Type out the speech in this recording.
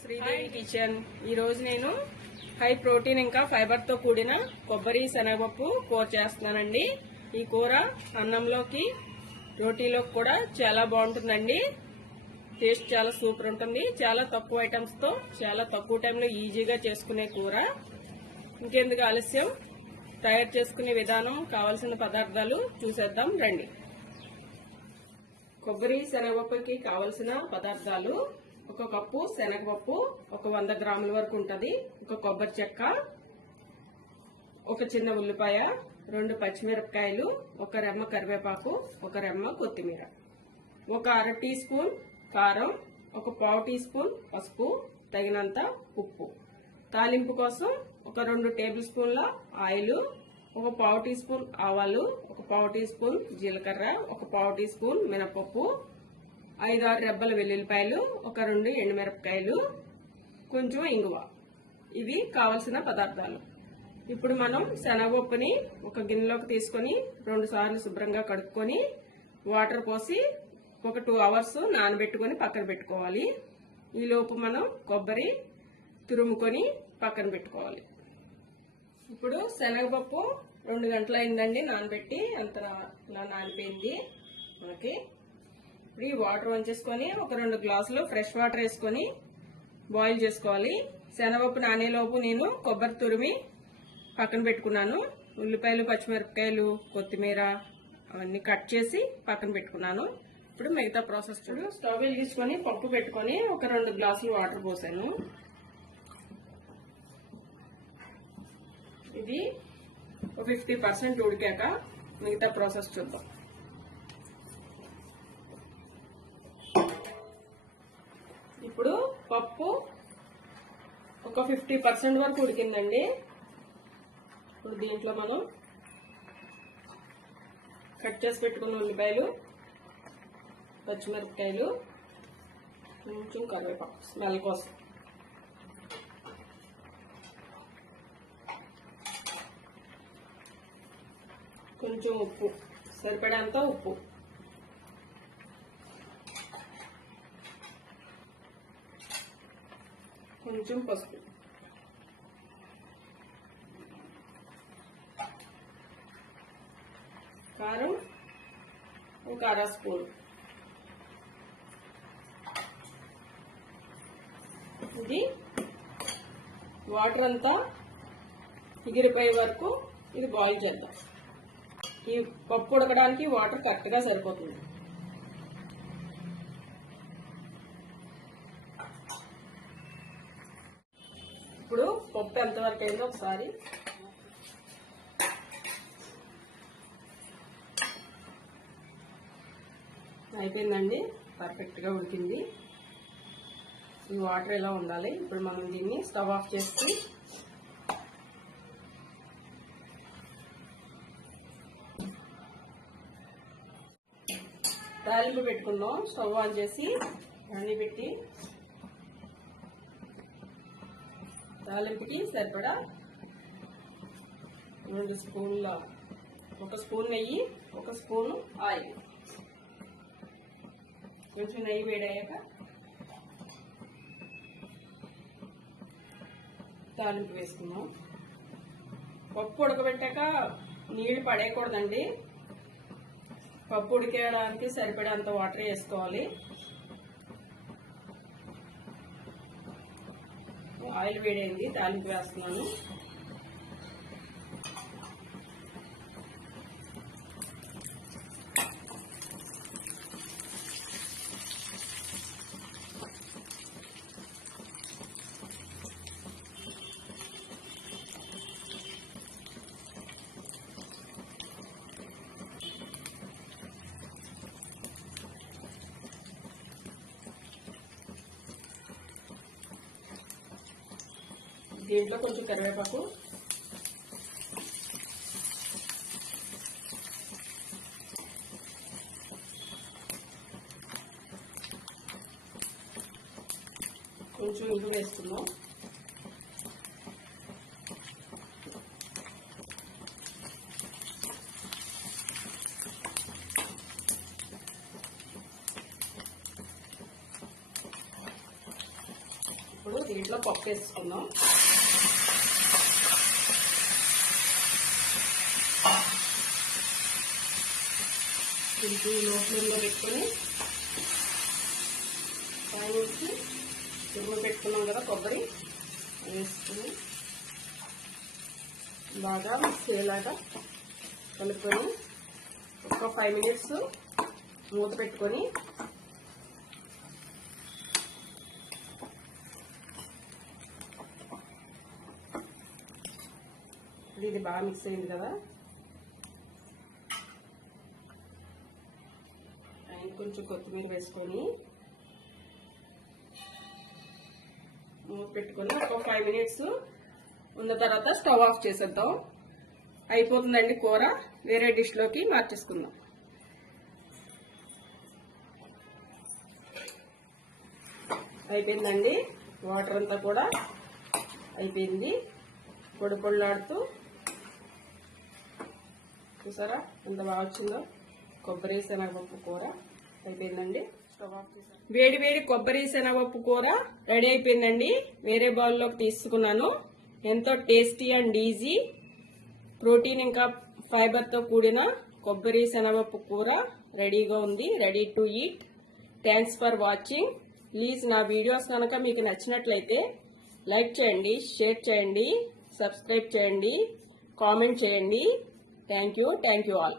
Sridevi kitchen. ఈరోజు నేను high protein ఇంకా ఫైబర్ తో కూడిన కొబ్బరి శనగపప్పు కూర చేస్తున్నానండి. ఈ కూర అన్నంలోకి రోటీలోకి కూడా చాలా బాగుంటుందండి. టేస్ట్ చాలా సూపర్ ఉంటుంది. చాలా తక్కువ ఐటమ్స్ తో చాలా తక్కువ టైంలో ఈజీగా చేసుకునే కూర. ఇంకెందుకు ఆలస్యం, తయారు చేసుకునే విధానం, కావలసిన పదార్థాలు చూసేద్దాం రండి. కొబ్బరి శనగపప్పుకి కావలసిన పదార్థాలు: ఒక కప్పు శనగపప్పు, ఒక 100 గ్రాముల వరకు ఉంటుంది, ఒక కొబ్బరి చెక్క, ఒక చిన్న ఉల్లిపాయ, 2 పచ్చిమిరపకాయలు, ఒక రెమ్మ కరివేపాకు, ఒక రెమ్మ కొత్తిమీర, ఒక అర టీ స్పూన్ కారం, ఒక పావు టీ స్పూన్ పసుపు, తగినంత ఉప్పు. తాలింపు కోసం ఒక 2 టేబుల్ స్పూన్ల ఆయిల్, ఒక పావు టీ స్పూన్ ఆవాలు, ఒక పావు టీ స్పూన్ జీలకర్ర, ఒక పావు టీ స్పూన్ మినపప్పు, 5-6 రెబ్బల వెల్లుల్లిపాయలు, ఒక 2 ఎండుమిరపకాయలు, కొంచెం ఇంగువ. ఇవి కావలసిన పదార్థాలు. ఇప్పుడు మనం శనగపప్పుని ఒక గిన్నెలోకి తీసుకొని 2 సార్లు శుభ్రంగా కడుక్కొని వాటర్ పోసి ఒక 2 అవర్స్ నానబెట్టుకొని పక్కన పెట్టుకోవాలి. ఈలోపు మనం కొబ్బరి తురుముకొని పక్కన పెట్టుకోవాలి. ఇప్పుడు శనగపప్పు 2 గంటలు అయిందండి నానబెట్టి, అంత నానిపోయింది మనకి. ఇప్పుడు ఈ వాటర్ వంచేసుకొని ఒక 2 గ్లాసులు ఫ్రెష్ వాటర్ వేసుకొని బాయిల్ చేసుకోవాలి. శనగపప్పు నానేలోపు నేను కొబ్బరి తురిమి పక్కన పెట్టుకున్నాను. ఉల్లిపాయలు, పచ్చిమిరపకాయలు, కొత్తిమీర అవన్నీ కట్ చేసి పక్కన పెట్టుకున్నాను. ఇప్పుడు మిగతా ప్రాసెస్ చూడు. స్టవ్ వెలిగించుకొని పప్పు పెట్టుకొని ఒక 2 గ్లాసులు వాటర్ పోసాను. ఇది 50% ఉడికాక మిగతా ప్రాసెస్ చూద్దాం. ఇప్పుడు పప్పు ఒక 50% వరకు ఉడికిందండి. ఇప్పుడు దీంట్లో మనం కట్ చేసి పెట్టుకున్న ఉల్లిపాయలు, పచ్చిమిరపకాయలు, కొంచెం కరివేపాకు స్మెల్ కోసం, కొంచెం ఉప్పు, సరిపడేంత ఉప్పు, కొంచెం పసుపు, కారం ఒక అర స్పూన్. ఇది వాటర్ అంతా ఎగిరిపోయే వరకు ఇది బాయిల్ చేద్దాం. ఈ పప్పు ఉడకడానికి వాటర్ కరెక్ట్ గా సరిపోతుంది. ఇప్పుడు పప్పు ఎంతవరకు అయిందో ఒకసారి అయిపోయిందండి, పర్ఫెక్ట్ గా ఉడికింది. ఈ వాటర్ ఎలా ఉండాలి. ఇప్పుడు మనం దీన్ని స్టవ్ ఆఫ్ చేసి తాలింపు పెట్టుకుందాం. స్టవ్ ఆన్ చేసి అన్నీ పెట్టి తాలింపుకి సరిపడా 2 స్పూన్ల, 1 స్పూన్ నెయ్యి, 1 స్పూన్ ఆయిల్. కొంచెం నెయ్యి వేడయ్యాక తాలింపు వేసుకుందాం. పప్పు ఉడకబెట్టాక నీళ్లు పడేయకూడదండి. పప్పు ఉడికేయడానికి సరిపడేంత వాటర్ వేసుకోవాలి. ఆయిల్ వేడైంది, తాలింపు వేస్తున్నాను. దీంట్లో కొంచెం కరివేపాకు, కొంచెం ఇంగు వేస్తున్నాం. ఇప్పుడు దీంట్లో పప్పు వేసుకుందాం. కొంచెం లో ఫ్లేమ్లో పెట్టుకొని పైనుంచి తురుము పెట్టుకున్నాం కదా కొబ్బరి వేసుకుని బాగా మిక్స్ అయ్యేలాగా కలుపుకొని ఒక 5 minutes మూత పెట్టుకొని ఇది బాగా మిక్స్ అయింది కదా. అండ్ కొంచెం కొత్తిమీర వేసుకొని మూత పెట్టుకొని ఒక 5 minutes ఉన్న తర్వాత స్టవ్ ఆఫ్ చేసేద్దాం. అయిపోతుందండి కూర. వేరే డిష్లోకి మార్చేసుకుందాం. అయిపోయిందండి. వాటర్ అంతా కూడా అయిపోయింది. పొడి పొడిలాడుతూ చూసారా ఎంత బాగా వచ్చిందో. కొబ్బరి శనగపప్పు కూర అయిపోయిందండి. స్టవ్ ఆఫ్ చేసాను. వేడి వేడి కొబ్బరి శనగపప్పు కూర రెడీ అయిపోయిందండి. వేరే బౌల్లోకి తీసుకున్నాను. ఎంతో టేస్టీ అండ్ ఈజీ, ప్రోటీన్ ఇంకా ఫైబర్తో కూడిన కొబ్బరి శనగపప్పు కూర రెడీగా ఉంది. Ready to eat. Thanks for watching. Please నా వీడియోస్ కనుక మీకు నచ్చినట్లయితే లైక్ చేయండి, షేర్ చేయండి, సబ్స్క్రైబ్ చేయండి, కామెంట్ చేయండి. Thank you all.